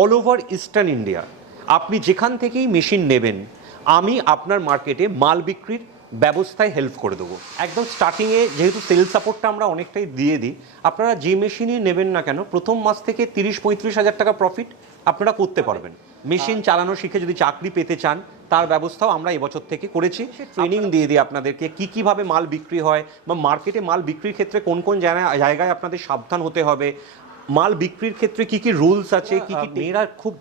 All over eastern India আপনি যেখান থেকেই মেশিন নেবেন আমি আপনার মার্কেটে মাল বিক্রির ব্যবস্থায় হেল্প করে দেবো। একদম স্টার্টিংয়ে যেহেতু সেল সাপোর্টটা আমরা অনেকটাই দিয়ে দিই, আপনারা যে মেশিনই নেবেন না কেন প্রথম মাস থেকে 30-35 হাজার টাকা প্রফিট আপনারা করতে পারবেন। মেশিন চালানো শিখে যদি চাকরি পেতে চান তার ব্যবস্থাও আমরা এবছর থেকে করেছি। ট্রেনিং দিয়ে দিই আপনাদেরকে কীভাবে মাল বিক্রি হয় বা মার্কেটে মাল বিক্রির ক্ষেত্রে কোন কোন জায়গায় আপনাদের সাবধান হতে হবে, মাল বিক্রির ক্ষেত্রে কী কী রুলস আছে, কী কী মেয়েরা খুব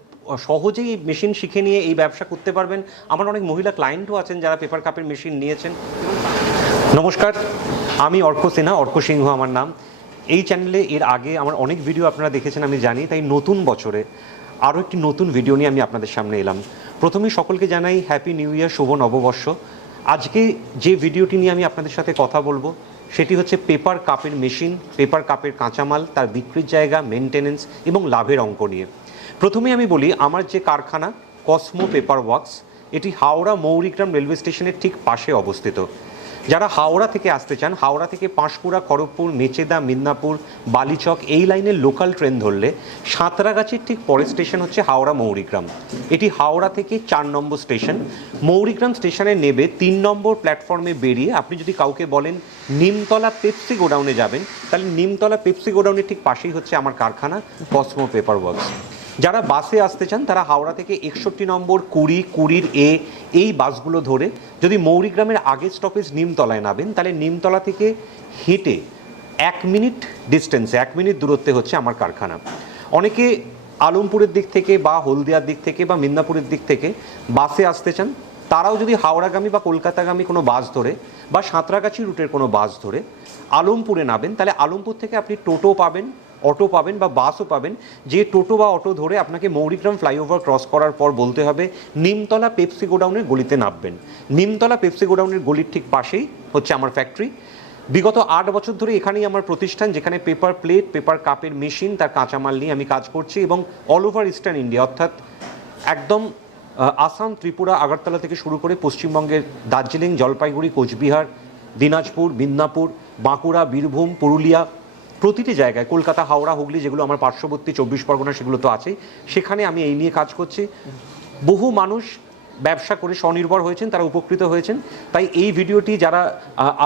সহজেই মেশিন শিখে নিয়ে এই ব্যবসা করতে পারবেন। আমার অনেক মহিলা ক্লায়েন্টও আছেন যারা পেপার কাপের মেশিন নিয়েছেন। নমস্কার, আমি অর্ক সিনহা, অর্ক সিংহ আমার নাম। এই চ্যানেলে এর আগে আমার অনেক ভিডিও আপনারা দেখেছেন আমি জানি, তাই নতুন বছরে আরও একটি নতুন ভিডিও নিয়ে আমি আপনাদের সামনে এলাম। প্রথমেই সকলকে জানাই হ্যাপি নিউ ইয়ার, শুভ নববর্ষ। আজকে যে ভিডিওটি নিয়ে আমি আপনাদের সাথে কথা বলবো সেটি হচ্ছে পেপার কাপের মেশিন, পেপার কাপের কাঁচামাল, তার বিক্রির জায়গা, মেনটেনেন্স এবং লাভের অঙ্ক নিয়ে। প্রথমে আমি বলি আমার যে কারখানা কসমো পেপার ওয়ার্কস, এটি হাওড়া মৌরিগ্রাম রেলওয়ে স্টেশনের ঠিক পাশে অবস্থিত। যারা হাওড়া থেকে আসতে চান, হাওড়া থেকে পাঁশকুড়া, খড়গপুর, মেচেদা, মিদনাপুর, বালিচক এই লাইনের লোকাল ট্রেন ধরলে সাঁতরাগাছির ঠিক পরের স্টেশন হচ্ছে হাওড়া মৌরিগ্রাম। এটি হাওড়া থেকে 4 নম্বর স্টেশন। মৌরিগ্রাম স্টেশনে নেবে 3 নম্বর প্ল্যাটফর্মে বেরিয়ে আপনি যদি কাউকে বলেন নিমতলা পেপসি গোডাউনে যাবেন, তাহলে নিমতলা পেপসি গোডাউনের ঠিক পাশেই হচ্ছে আমার কারখানা কসমো পেপার ওয়ার্কস। যারা বাসে আসতে চান তারা হাওড়া থেকে 61 নম্বর, 20, 20 এ এই বাসগুলো ধরে যদি মৌরিগ্রামের আগের স্টপেজ নিমতলায় নামেন, তাহলে নিমতলা থেকে হেঁটে 1 মিনিট ডিস্টেন্সে, 1 মিনিট দূরত্বে হচ্ছে আমার কারখানা। অনেকে আলমপুরের দিক থেকে বা হলদিয়ার দিক থেকে বা মিদনাপুরের দিক থেকে বাসে আসতে চান, তারাও যদি হাওড়াগামী বা কলকাতাগামী কোনো বাস ধরে বা সাঁতরাগাছি রুটের কোনো বাস ধরে আলমপুরে নামেন, তাহলে আলমপুর থেকে আপনি টোটো পাবেন, অটো পাবেন বা বাসও পাবেন। যে টোটো বা অটো ধরে আপনাকে মৌরিগ্রাম ফ্লাইওভার ক্রস করার পর বলতে হবে নিমতলা পেপসি গোডাউনের গলিতে নামবেন। নিমতলা পেপসি গোডাউনের গলির ঠিক পাশেই হচ্ছে আমার ফ্যাক্টরি। বিগত 8 বছর ধরে এখানেই আমার প্রতিষ্ঠান, যেখানে পেপার প্লেট, পেপার কাপের মেশিন, তার কাঁচামাল নিয়ে আমি কাজ করছি এবং অল ওভার ইস্টার্ন ইন্ডিয়া অর্থাৎ একদম আসাম, ত্রিপুরা, আগরতলা থেকে শুরু করে পশ্চিমবঙ্গের দার্জিলিং, জলপাইগুড়ি, কোচবিহার, দিনাজপুর, মিদনাপুর, বাঁকুড়া, বীরভূম, পুরুলিয়া, প্রতিটি জায়গায়, কলকাতা, হাওড়া, হুগলি যেগুলো আমার পার্শ্ববর্তী 24 পরগনা সেগুলো তো আছেই, সেখানে আমি এই নিয়ে কাজ করছি। বহু মানুষ ব্যবসা করে স্বনির্ভর হয়েছেন, তারা উপকৃত হয়েছেন। তাই এই ভিডিওটি যারা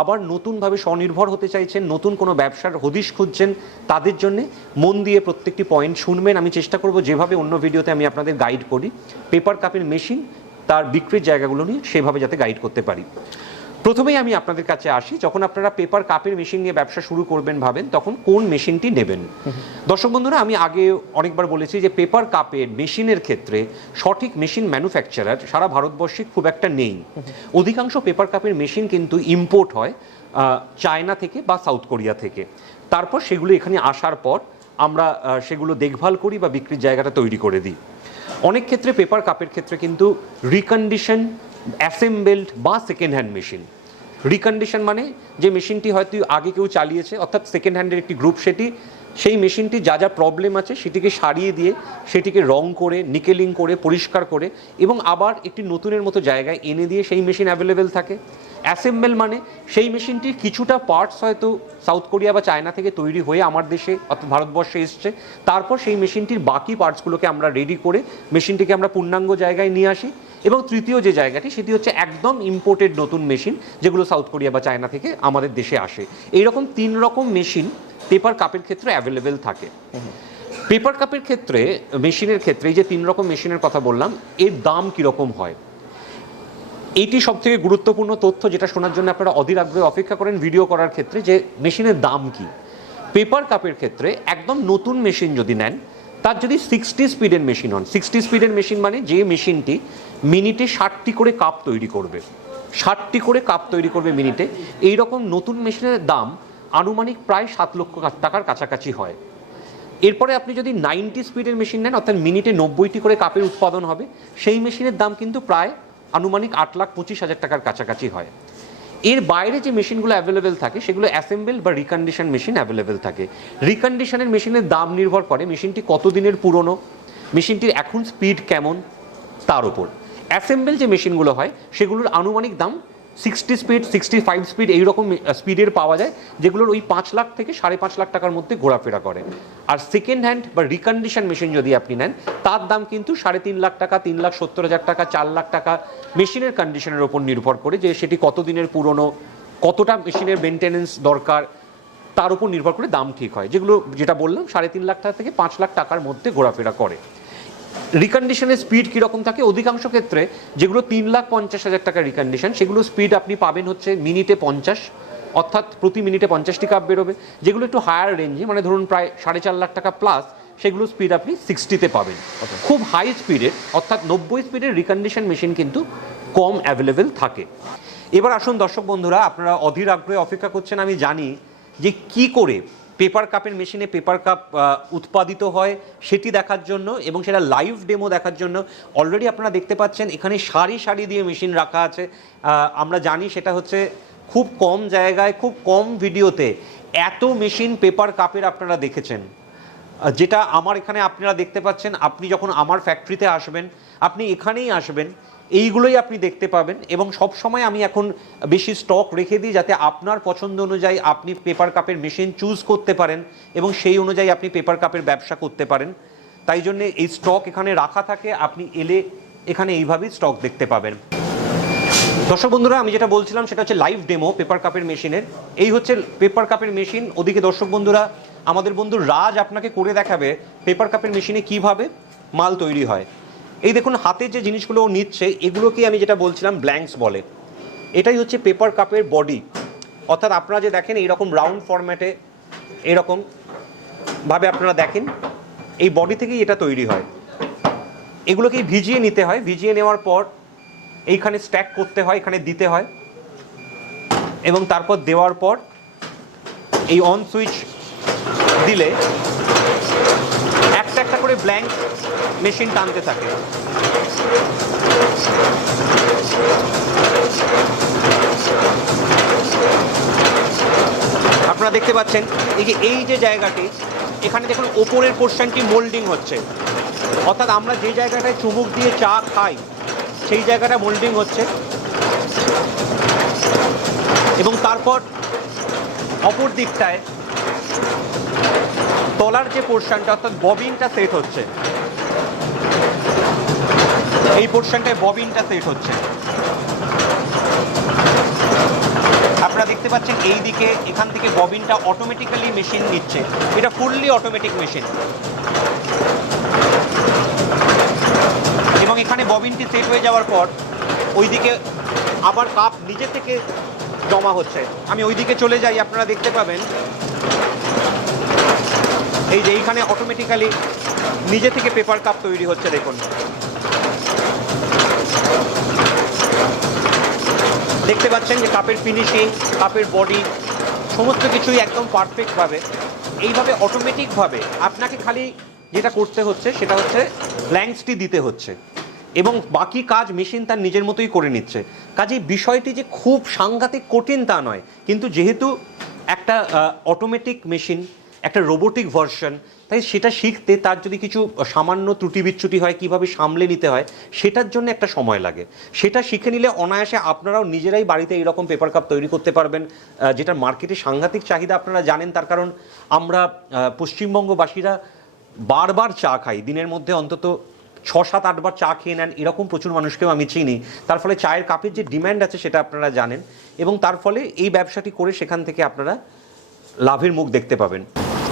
আবার নতুনভাবে স্বনির্ভর হতে চাইছেন, নতুন কোনো ব্যবসার হদিশ খুঁজছেন, তাদের জন্যে মন দিয়ে প্রত্যেকটি পয়েন্ট শুনবেন। আমি চেষ্টা করব যেভাবে অন্য ভিডিওতে আমি আপনাদের গাইড করি পেপার কাপের মেশিন তার বিক্রির জায়গাগুলো নিয়ে সেভাবে যাতে গাইড করতে পারি। প্রথমেই আমি আপনাদের কাছে আসি, যখন আপনারা পেপার কাপের মেশিন নিয়ে ব্যবসা শুরু করবেন ভাবেন তখন কোন মেশিনটি নেবেন। দর্শক বন্ধুরা, আমি আগে অনেকবার বলেছি যে পেপার কাপের মেশিনের ক্ষেত্রে সঠিক মেশিন ম্যানুফ্যাকচারার সারা ভারতবর্ষে খুব একটা নেই। অধিকাংশ পেপার কাপের মেশিন কিন্তু ইম্পোর্ট হয় চায়না থেকে বা সাউথ কোরিয়া থেকে। তারপর সেগুলো এখানে আসার পর আমরা সেগুলো দেখভাল করি বা বিক্রির জায়গাটা তৈরি করে দিই। অনেক ক্ষেত্রে পেপার কাপের ক্ষেত্রে কিন্তু রিকন্ডিশন, অ্যাসেম্বলড বা সেকেন্ড হ্যান্ড মেশিন। রিকন্ডিশন মানে যে মেশিনটি হয়তো আগে কেউ চালিয়েছে, অর্থাৎ সেকেন্ড হ্যান্ডের একটি গ্রুপ, সেই মেশিনটি যা যা প্রবলেম আছে সেটিকে সারিয়ে দিয়ে সেটিকে রং করে, নিকেলিং করে, পরিষ্কার করে এবং আবার একটি নতুনের মতো জায়গায় এনে দিয়ে সেই মেশিন অ্যাভেলেবেল থাকে। অ্যাসেম্বল মানে সেই মেশিনটির কিছুটা পার্টস হয়তো সাউথ কোরিয়া বা চায়না থেকে তৈরি হয়ে আমার দেশে অর্থাৎ ভারতবর্ষে এসছে, তারপর সেই মেশিনটির বাকি পার্টসগুলোকে আমরা রেডি করে মেশিনটিকে আমরা পূর্ণাঙ্গ জায়গায় নিয়ে আসি। এবং তৃতীয় যে জায়গাটি সেটি হচ্ছে একদম ইম্পোর্টেড নতুন মেশিন, যেগুলো সাউথ কোরিয়া বা চায়না থেকে আমাদের দেশে আসে। এইরকম 3 রকম মেশিন পেপার কাপের ক্ষেত্রে অ্যাভেলেবেল থাকে। পেপার কাপের ক্ষেত্রে মেশিনের ক্ষেত্রে এই যে 3 রকম মেশিনের কথা বললাম, এর দাম কীরকম হয়, এটি সবথেকে গুরুত্বপূর্ণ তথ্য, যেটা শোনার জন্য আপনারা অধীর আগ্রহে অপেক্ষা করেন ভিডিও করার ক্ষেত্রে, যে মেশিনের দাম কি। পেপার কাপের ক্ষেত্রে একদম নতুন মেশিন যদি নেন, তার যদি 60 স্পিডের মেশিন হন, 60 স্পিডের মেশিন মানে যে মেশিনটি মিনিটে 60টি করে কাপ তৈরি করবে, 60টি করে কাপ তৈরি করবে মিনিটে, এই রকম নতুন মেশিনের দাম আনুমানিক প্রায় 7 লক্ষ টাকার কাছাকাছি হয়। এরপরে আপনি যদি 90 স্পিডের মেশিন নেন, অর্থাৎ মিনিটে 90টি করে কাপের উৎপাদন হবে, সেই মেশিনের দাম কিন্তু প্রায় আনুমানিক 8,25,000 টাকার কাছাকাছি হয়। এর বাইরে যে মেশিনগুলো অ্যাভেলেবেল থাকে সেগুলো অ্যাসেম্বল বা রিকন্ডিশন মেশিন অ্যাভেলেবেল থাকে। রিকন্ডিশনের মেশিনের দাম নির্ভর করে মেশিনটি কতদিনের পুরনো, মেশিনটির এখন স্পিড কেমন তার উপর। অ্যাসেম্বল যে মেশিনগুলো হয় সেগুলোর আনুমানিক দাম 60 স্পিড 65 স্পিড এইরকম স্পিডের পাওয়া যায়, যেগুলোর ওই 5 লাখ থেকে 5.5 লাখ টাকার মধ্যে ঘোরাফেরা করে। আর সেকেন্ড হ্যান্ড বা রিকন্ডিশন মেশিন যদি আপনি নেন, তার দাম কিন্তু 3.5 লাখ টাকা, 3,70,000 টাকা, 4 লাখ টাকা, মেশিনের কন্ডিশনের ওপর নির্ভর করে যে সেটি কত দিনের পুরনো, কতটা মেশিনের মেনটেনেন্স দরকার, তার উপর নির্ভর করে দাম ঠিক হয়। যেগুলো যেটা বললাম 3.5 লাখ টাকা থেকে 5 লাখ টাকার মধ্যে ঘোরাফেরা করে। রিকন্ডিশনের স্পিড কীরকম থাকে, অধিকাংশ ক্ষেত্রে যেগুলো 3,50,000 টাকার রিকন্ডিশন, সেগুলো স্পিড আপনি পাবেন হচ্ছে মিনিটে 50, অর্থাৎ প্রতি মিনিটে 50টি কাপ বেরোবে। যেগুলো একটু হায়ার রেঞ্জে, মানে ধরুন প্রায় 4.5 লাখ টাকা প্লাস, সেগুলো স্পিড আপনি 60-তে পাবেন। খুব হাই স্পিডের অর্থাৎ 90 স্পিডের রিকন্ডিশন মেশিন কিন্তু কম অ্যাভেলেবেল থাকে। এবার আসুন দর্শক বন্ধুরা, আপনারা অধীর আগ্রহে অপেক্ষা করছেন আমি জানি, যে কি করে পেপার কাপের মেশিনে পেপার কাপ উৎপাদিত হয় সেটি দেখার জন্য এবং সেটা লাইভ ডেমো দেখার জন্য। অলরেডি আপনারা দেখতে পাচ্ছেন এখানে সারি সারি দিয়ে মেশিন রাখা আছে। আমরা জানি সেটা হচ্ছে খুব কম জায়গায়, খুব কম ভিডিওতে এত মেশিন পেপার কাপের আপনারা দেখেছেন, যেটা আমার এখানে আপনারা দেখতে পাচ্ছেন। আপনি যখন আমার ফ্যাক্টরিতে আসবেন, আপনি এখানেই আসবেন, এইগুলোই আপনি দেখতে পাবেন। এবং সব সময় আমি এখন বেশি স্টক রেখে দিই, যাতে আপনার পছন্দ অনুযায়ী আপনি পেপার কাপের মেশিন চুজ করতে পারেন এবং সেই অনুযায়ী আপনি পেপার কাপের ব্যবসা করতে পারেন। তাই জন্যে এই স্টক এখানে রাখা থাকে, আপনি এলে এখানে এইভাবেই স্টক দেখতে পাবেন। দর্শক বন্ধুরা, আমি যেটা বলছিলাম সেটা হচ্ছে লাইভ ডেমো পেপার কাপের মেশিনের। এই হচ্ছে পেপার কাপের মেশিন। ওদিকে দর্শক বন্ধুরা, আমাদের বন্ধু রাজ আপনাকে করে দেখাবে পেপার কাপের মেশিনে কিভাবে মাল তৈরি হয়। এই দেখুন হাতে যে জিনিসগুলো ও নিচ্ছে, এগুলোকেই আমি যেটা বলছিলাম ব্ল্যাঙ্কস বলে। এটাই হচ্ছে পেপার কাপের বডি, অর্থাৎ আপনারা যে দেখেন এইরকম রাউন্ড ফরম্যাটে এরকম ভাবে আপনারা দেখেন, এই বডি থেকেই এটা তৈরি হয়। এগুলোকেই ভিজিয়ে নিতে হয়, ভিজিয়ে নেওয়ার পর এইখানে স্ট্যাক করতে হয়, এখানে দিতে হয় এবং তারপর দেওয়ার পর এই অন সুইচ দিলে একটা একটা করে ব্ল্যাঙ্ক মেশিন টানতে থাকে। আপনারা দেখতে পাচ্ছেন এই যে জায়গাটি, এখানে দেখুন ওপরের পোর্শনটি মোল্ডিং হচ্ছে, অর্থাৎ আমরা যে জায়গাটায় চুমুক দিয়ে চা খাই সেই জায়গাটা মোল্ডিং হচ্ছে। এবং তারপর অপর দিকটায় তলার যে পোর্শনটা অর্থাৎ ববিনটা সেট হচ্ছে, এই পোর্শনটায় ববিনটা সেট হচ্ছে। আপনারা দেখতে পাচ্ছেন এই দিকে এখান থেকে ববিনটা অটোমেটিক্যালি মেশিন নিচ্ছে, এটা ফুললি অটোমেটিক মেশিন। এবং এখানে ববিনটি সেট হয়ে যাওয়ার পর ওইদিকে আবার কাপ নিজে থেকে জমা হচ্ছে। আমি ওইদিকে চলে যাই, আপনারা দেখতে পাবেন এই যে এইখানে অটোমেটিক্যালি নিজে থেকে পেপার কাপ তৈরি হচ্ছে। দেখুন দেখতে পাচ্ছেন যে কাপের ফিনিশিং, কাপের বডি সমস্ত কিছুই একদম পারফেক্টভাবে এইভাবে অটোমেটিকভাবে আপনাকে খালি যেটা করতে হচ্ছে সেটা হচ্ছে ব্ল্যাঙ্কসটি দিতে হচ্ছে এবং বাকি কাজ মেশিন তার নিজের মতোই করে নিচ্ছে। কাজেই বিষয়টি যে খুব সাংঘাতিক কঠিন তা নয়, কিন্তু যেহেতু একটা অটোমেটিক মেশিন, একটা রোবোটিক ভার্সন, তাই সেটা শিখতে তার যদি কিছু সামান্য ত্রুটি বিচ্যুতি হয় কীভাবে সামলে নিতে হয় সেটার জন্য একটা সময় লাগে। সেটা শিখে নিলে অনায়াসে আপনারাও নিজেরাই বাড়িতে এইরকম পেপার কাপ তৈরি করতে পারবেন, যেটার মার্কেটে সাংঘাতিক চাহিদা আপনারা জানেন। তার কারণ আমরা পশ্চিমবঙ্গবাসীরা বারবার চা খাই, দিনের মধ্যে অন্তত 6-7-8 বার চা খেয়ে নেন, এরকম প্রচুর মানুষকেও আমি চিনি। তার ফলে চায়ের কাপের যে ডিম্যান্ড আছে সেটা আপনারা জানেন এবং তার ফলে এই ব্যবসাটি করে সেখান থেকে আপনারা লাভের মুখ দেখতে পাবেন।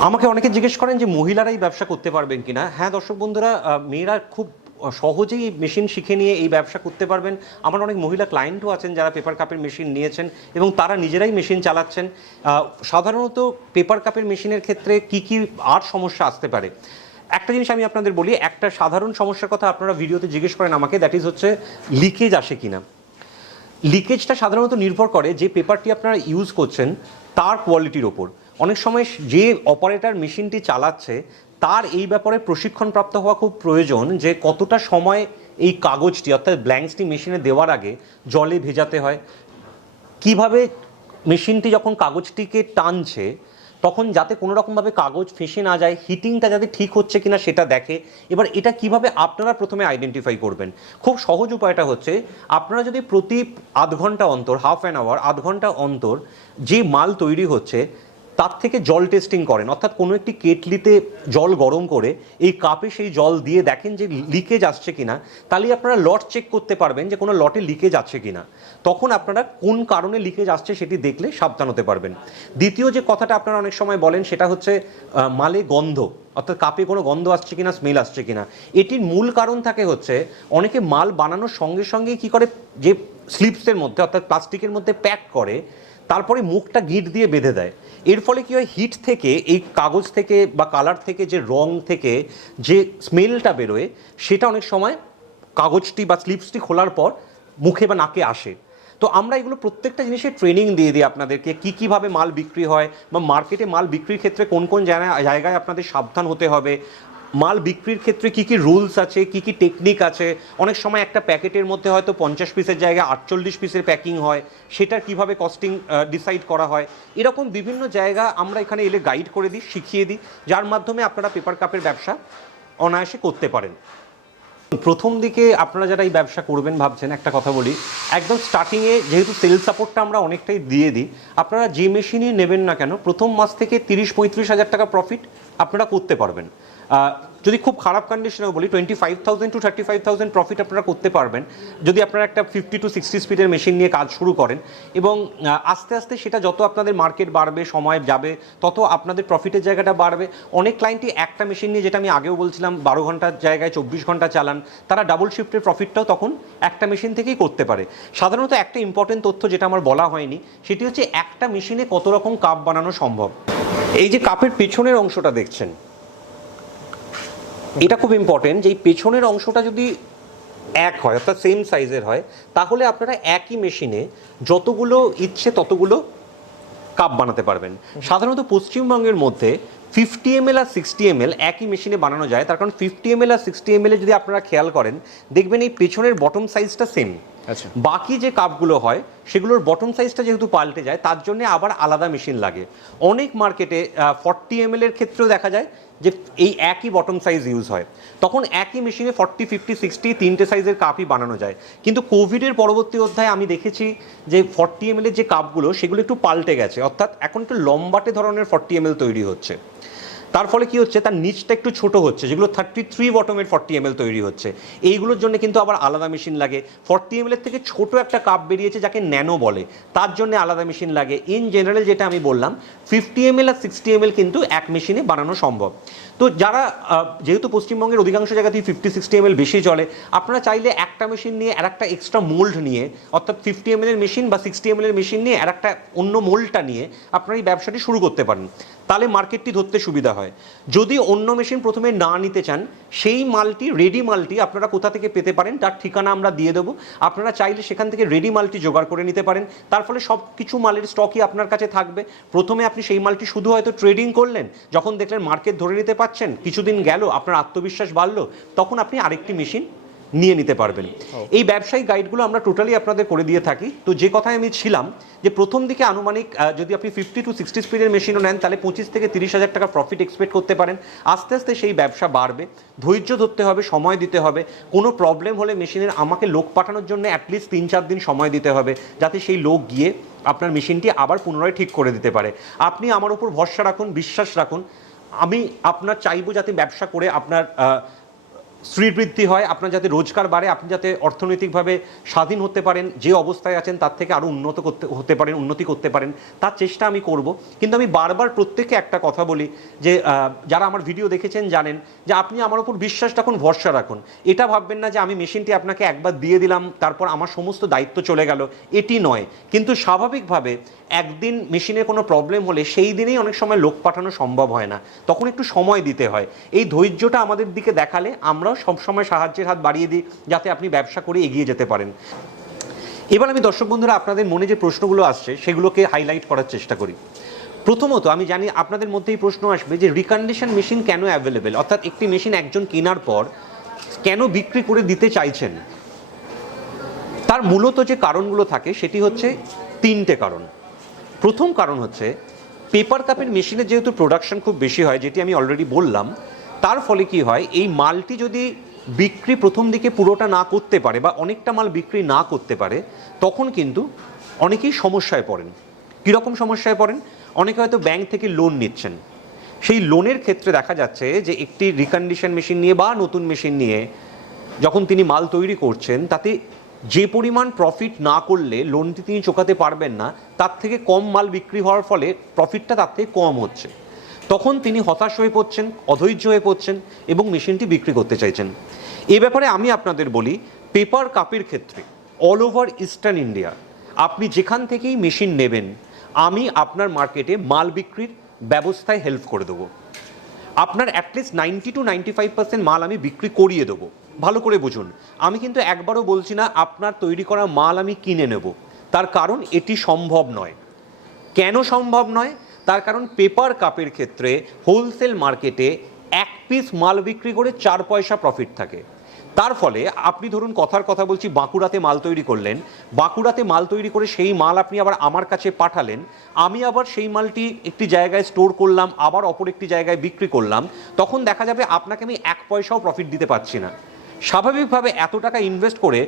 আমাকে অনেকে জিজ্ঞেস করেন যে মহিলারাই ব্যবসা করতে পারবেন কিনা। হ্যাঁ দর্শক বন্ধুরা, মেয়েরা খুব সহজেই মেশিন শিখে নিয়ে এই ব্যবসা করতে পারবেন। আমার অনেক মহিলা ক্লায়েন্টও আছেন যারা পেপার কাপের মেশিন নিয়েছেন এবং তারা নিজেরাই মেশিন চালাচ্ছেন। সাধারণত পেপার কাপের মেশিনের ক্ষেত্রে কি কি আর সমস্যা আসতে পারে, একটা জিনিস আমি আপনাদের বলি। একটা সাধারণ সমস্যার কথা আপনারা ভিডিওতে জিজ্ঞেস করেন আমাকে, দ্যাট ইজ হচ্ছে লিকেজ আসে কিনা। লিকেজটা সাধারণত নির্ভর করে যে পেপারটি আপনারা ইউজ করছেন তার কোয়ালিটির ওপর। অনেক সময় যে অপারেটর মেশিনটি চালাচ্ছে তার এই ব্যাপারে প্রশিক্ষণপ্রাপ্ত হওয়া খুব প্রয়োজন, যে কতটা সময় এই কাগজটি অর্থাৎ ব্ল্যাঙ্কসটি মেশিনে দেওয়ার আগে জলে ভেজাতে হয়, কিভাবে মেশিনটি যখন কাগজটিকে টানছে তখন যাতে কোনো রকমভাবে কাগজ ফেঁসে না যায়, হিটিংটা যাতে ঠিক হচ্ছে কিনা সেটা দেখে। এবার এটা কিভাবে আপনারা প্রথমে আইডেন্টিফাই করবেন? খুব সহজ উপায়টা হচ্ছে, আপনারা যদি প্রতি আধ ঘন্টা অন্তর, হাফ অ্যান আওয়ার, আধ ঘন্টা অন্তর যে মাল তৈরি হচ্ছে তার থেকে জল টেস্টিং করেন, অর্থাৎ কোনো একটি কেটলিতে জল গরম করে এই কাপে সেই জল দিয়ে দেখেন যে লিকেজ আসছে কিনা, তাহলে আপনারা লট চেক করতে পারবেন যে কোনো লটে লিকেজ আছে কিনা। তখন আপনারা কোন কারণে লিকেজ আসছে সেটি দেখলে সাবধান হতে পারবেন। দ্বিতীয় যে কথাটা আপনারা অনেক সময় বলেন সেটা হচ্ছে মালে গন্ধ, অর্থাৎ কাপে কোনো গন্ধ আসছে কিনা, স্মেল আসছে কিনা। এটির মূল কারণ থাকে হচ্ছে অনেকে মাল বানানোর সঙ্গে সঙ্গে কি করে, যে স্লিপসের মধ্যে অর্থাৎ প্লাস্টিকের মধ্যে প্যাক করে, তারপরে মুখটা গিট দিয়ে বেঁধে দেয়। এর ফলে কি হয়, হিট থেকে, এই কাগজ থেকে বা কালার থেকে যে রং থেকে যে স্মেলটা বেরোয় সেটা অনেক সময় কাগজটি বা স্লিপসটি খোলার পর মুখে বা নাকে আসে। তো আমরা এগুলো প্রত্যেকটা জিনিসের ট্রেনিং দিয়ে দিই আপনাদেরকে, কীভাবে মাল বিক্রি হয় বা মার্কেটে মাল বিক্রির ক্ষেত্রে কোন কোন জায়গায় আপনাদের সাবধান হতে হবে, মাল বিক্রির ক্ষেত্রে কী কী রুলস আছে, কী কী টেকনিক আছে। অনেক সময় একটা প্যাকেটের মধ্যে হয়তো 50 পিসের জায়গায় 48 পিসের প্যাকিং হয়, সেটার কিভাবে কস্টিং ডিসাইড করা হয়। এরকম বিভিন্ন জায়গা আমরা এখানে এলে গাইড করে দিই, শিখিয়ে দিই, যার মাধ্যমে আপনারা পেপার কাপের ব্যবসা অনায়াসে করতে পারেন। প্রথম দিকে আপনারা যারা এই ব্যবসা করবেন ভাবছেন, একটা কথা বলি, একদম স্টার্টিংয়ে যেহেতু সেল সাপোর্টটা আমরা অনেকটাই দিয়ে দিই, আপনারা যে মেশিনই নেবেন না কেন প্রথম মাস থেকে 30-35 হাজার টাকা প্রফিট আপনারা করতে পারবেন। যদি খুব খারাপ কন্ডিশনেও বলি 25,000 to 35,000 প্রফিট আপনারা করতে পারবেন যদি আপনারা একটা 50 to 60 স্পিডের মেশিন নিয়ে কাজ শুরু করেন। এবং আস্তে আস্তে সেটা যত আপনাদের মার্কেট বাড়বে, সময় যাবে, তত আপনাদের প্রফিটের জায়গাটা বাড়বে। অনেক ক্লায়েন্টই একটা মেশিন নিয়ে, যেটা আমি আগেও বলছিলাম 12 ঘন্টার জায়গায় 24 ঘন্টা চালান, তারা ডাবল শিফটের প্রফিটটাও তখন একটা মেশিন থেকেই করতে পারে। সাধারণত একটা ইম্পর্টেন্ট তথ্য যেটা আমার বলা হয়নি, সেটি হচ্ছে একটা মেশিনে কত রকম কাপ বানানো সম্ভব। এই যে কাপের পেছনের অংশটা দেখছেন, এটা খুব ইম্পর্টেন্ট, যে এই পেছনের অংশটা যদি এক হয়, অর্থাৎ সেম সাইজের হয়, তাহলে আপনারা একই মেশিনে যতগুলো ইচ্ছে ততগুলো কাপ বানাতে পারবেন। সাধারণত পশ্চিমবঙ্গের মধ্যে 50 ml আর 60 ml একই মেশিনে বানানো যায়। তার কারণ 50 ml আর 60 ml যদি আপনারা খেয়াল করেন, দেখবেন এই পেছনের বটম সাইজটা সেম। আচ্ছা, বাকি যে কাপগুলো হয় সেগুলোর বটম সাইজটা যেহেতু পাল্টে যায়, তার জন্য আবার আলাদা মেশিন লাগে। অনেক মার্কেটে 40 ml এর ক্ষেত্রেও দেখা যায় যে এই একই বটম সাইজ ইউজ হয়। তখন একই মেশিনে 40, 50, 60 তিনটে সাইজের কাপই বানানো যায়। কিন্তু কোভিডের পরবর্তী অধ্যায়ে আমি দেখেছি যে 40 ml এর যে কাপগুলো সেগুলো একটু পাল্টে গেছে, অর্থাৎ এখন একটু লম্বাটে ধরনের 40 ml তৈরি হচ্ছে। তার ফলে কি হচ্ছে, তার নিচটা একটু ছোট হচ্ছে, যেগুলো 33 বটমের 40 ml তৈরি হচ্ছে। এইগুলোর জন্য কিন্তু আবার আলাদা মেশিন লাগে। 40 ml এর থেকে ছোট একটা কাপ বেরিয়েছে যাকে ন্যানো বলে, তার জন্য আলাদা মেশিন লাগে। ইন জেনারেল যেটা আমি বললাম 50 ml আর 60 ml কিন্তু এক মেশিনে বানানো সম্ভব। তো যারা, যেহেতু পশ্চিমবঙ্গের অধিকাংশ জায়গাতেই 50-60 ml বেশি চলে, আপনারা চাইলে একটা মেশিন নিয়ে আর একটা এক্সট্রা মোল্ড নিয়ে, অর্থাৎ 50 ml এর মেশিন বা 60 ml এর মেশিন নিয়ে আর একটা অন্য মোল্ডটা নিয়ে আপনারা এই ব্যবসাটি শুরু করতে পারেন। তাহলে মার্কেটটি ধরতে সুবিধা হয়। যদি অন্য মেশিন প্রথমে না নিতে চান, সেই মালটি, রেডি মালটি আপনারা কোথা থেকে পেতে পারেন তার ঠিকানা আমরা দিয়ে দেবো। আপনারা চাইলে সেখান থেকে রেডি মালটি জোগাড় করে নিতে পারেন। তার ফলে সব কিছু মালের স্টকই আপনার কাছে থাকবে। প্রথমে আপনি সেই মালটি শুধু হয়তো ট্রেডিং করলেন, যখন দেখলেন মার্কেট ধরে নিতে পারছেন, কিছুদিন গেল, আপনার আত্মবিশ্বাস বাড়লো, তখন আপনি আরেকটি মেশিন নিয়ে নিতে পারবেন। এই ব্যবসায়িক গাইডগুলো আমরা টোটালি আপনাদের করে দিয়ে থাকি। তো যে কথায় আমি ছিলাম, যে প্রথম দিকে আনুমানিক যদি আপনি 50 to 60 স্পিডের মেশিনও নেন, তাহলে 25 থেকে 30 হাজার টাকা প্রফিট এক্সপেক্ট করতে পারেন। আস্তে আস্তে সেই ব্যবসা বাড়বে, ধৈর্য ধরতে হবে, সময় দিতে হবে। কোনো প্রবলেম হলে মেশিনের আমাকে লোক পাঠানোর জন্য অ্যাটলিস্ট 3-4 দিন সময় দিতে হবে, যাতে সেই লোক গিয়ে আপনার মেশিনটি আবার পুনরায় ঠিক করে দিতে পারে। আপনি আমার উপর ভরসা রাখুন, বিশ্বাস রাখুন। আমি আপনার চাইবো যাতে ব্যবসা করে আপনার শ্রীবৃদ্ধি হয়, আপনার যাতে রোজগার বাড়ে, আপনি যাতে অর্থনৈতিকভাবে স্বাধীন হতে পারেন, যে অবস্থায় আছেন তার থেকে আরও উন্নতি করতে পারেন, তার চেষ্টা আমি করব। কিন্তু আমি বারবার প্রত্যেককে একটা কথা বলি, যে যারা আমার ভিডিও দেখেছেন জানেন যে আপনি আমার উপর বিশ্বাস রাখুন, ভরসা রাখুন। এটা ভাববেন না যে আমি মেশিনটি আপনাকে একবার দিয়ে দিলাম, তারপর আমার সমস্ত দায়িত্ব চলে গেল, এটি নয়। কিন্তু স্বাভাবিকভাবে একদিন মেশিনে কোনো প্রবলেম হলে সেই দিনেই অনেক সময় লোক পাঠানো সম্ভব হয় না, তখন একটু সময় দিতে হয়। এই ধৈর্যটা আমাদের দিকে দেখালে আমরাও সবসময় সাহায্যের হাত বাড়িয়ে দিই, যাতে আপনি ব্যবসা করে এগিয়ে যেতে পারেন। এবার আমি দর্শক বন্ধুরা আপনাদের মনে যে প্রশ্নগুলো আসছে সেগুলোকে হাইলাইট করার চেষ্টা করি। প্রথমত, আমি জানি আপনাদের মধ্যে এই প্রশ্ন আসবে যে রিকন্ডিশন মেশিন কেন অ্যাভেলেবেল, অর্থাৎ একটি মেশিন একজন কেনার পর কেন বিক্রি করে দিতে চাইছেন। তার মূলত যে কারণগুলো থাকে সেটি হচ্ছে 3টে কারণ। প্রথম কারণ হচ্ছে পেপার কাপের মেশিনের যেহেতু প্রোডাকশন খুব বেশি হয়, যেটি আমি অলরেডি বললাম, তার ফলে কি হয়, এই মালটি যদি বিক্রি প্রথম দিকে পুরোটা না করতে পারে বা অনেকটা মাল বিক্রি না করতে পারে, তখন কিন্তু অনেকেই সমস্যায় পড়েন। কীরকম সমস্যায় পড়েন? অনেকে হয়তো ব্যাংক থেকে লোন নিচ্ছেন, সেই লোনের ক্ষেত্রে দেখা যাচ্ছে যে একটি রিকন্ডিশন মেশিন নিয়ে বা নতুন মেশিন নিয়ে যখন তিনি মাল তৈরি করছেন, তাতে যে পরিমাণ প্রফিট না করলে লোনটি তিনি চোকাতে পারবেন না, তার থেকে কম মাল বিক্রি হওয়ার ফলে প্রফিটটা তার থেকে কম হচ্ছে। তখন তিনি হতাশ হয়ে পড়ছেন, অধৈর্য হয়ে পড়ছেন এবং মেশিনটি বিক্রি করতে চাইছেন। এ ব্যাপারে আমি আপনাদের বলি, পেপার কাপের ক্ষেত্রে অল ওভার ইস্টার্ন ইন্ডিয়া আপনি যেখান থেকেই মেশিন নেবেন, আমি আপনার মার্কেটে মাল বিক্রির ব্যবস্থায় হেল্প করে দেবো। আপনার অ্যাটলিস্ট 90 to 95% মাল আমি বিক্রি করিয়ে দেবো। ভালো করে বুঝুন, আমি কিন্তু একবারও বলছি না আপনার তৈরি করা মাল আমি কিনে নেব। তার কারণ এটি সম্ভব নয়। কেন সম্ভব নয়? তার কারণ পেপার কাপের ক্ষেত্রে হোলসেল মার্কেটে এক পিস মাল বিক্রি করে 4 পয়সা প্রফিট থাকে। তার ফলে আপনি ধরুন কথার কথা বলছি, বাঁকুড়াতে মাল তৈরি করলেন, বাঁকুড়াতে মাল তৈরি করে সেই মাল আপনি আবার আমার কাছে পাঠালেন, আমি আবার সেই মালটি একটি জায়গায় স্টোর করলাম, আবার অপর একটি জায়গায় বিক্রি করলাম, তখন দেখা যাবে আপনাকে আমি 1 পয়সাও প্রফিট দিতে পারছি না। স্বাভাবিকভাবে এত টাকা ইনভেস্ট করে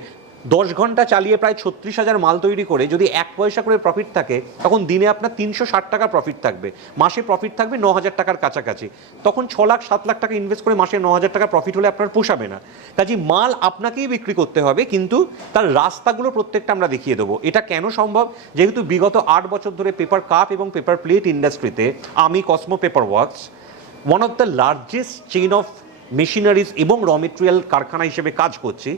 10 ঘন্টা চালিয়ে প্রায় 36,000 মাল তৈরি করে যদি 1 পয়সা করে প্রফিট থাকে, তখন দিনে আপনার 360 টাকা প্রফিট থাকবে, মাসে প্রফিট থাকবে 9,000 টাকার কাছাকাছি। তখন 6 লাখ 7 লাখ টাকা ইনভেস্ট করে মাসে 9,000 টাকা প্রফিট হলে আপনার পোষাবে না। কাজে মাল আপনাকেই বিক্রি করতে হবে, কিন্তু তার রাস্তাগুলো প্রত্যেকটা আমরা দেখিয়ে দেবো। এটা কেন সম্ভব? যেহেতু বিগত 8 বছর ধরে পেপার কাপ এবং পেপার প্লেট ইন্ডাস্ট্রিতে আমি Cosmo paper works, one of the largest chain of machineries এবং র মেটেরিয়াল কারখানা হিসেবে কাজ করছি।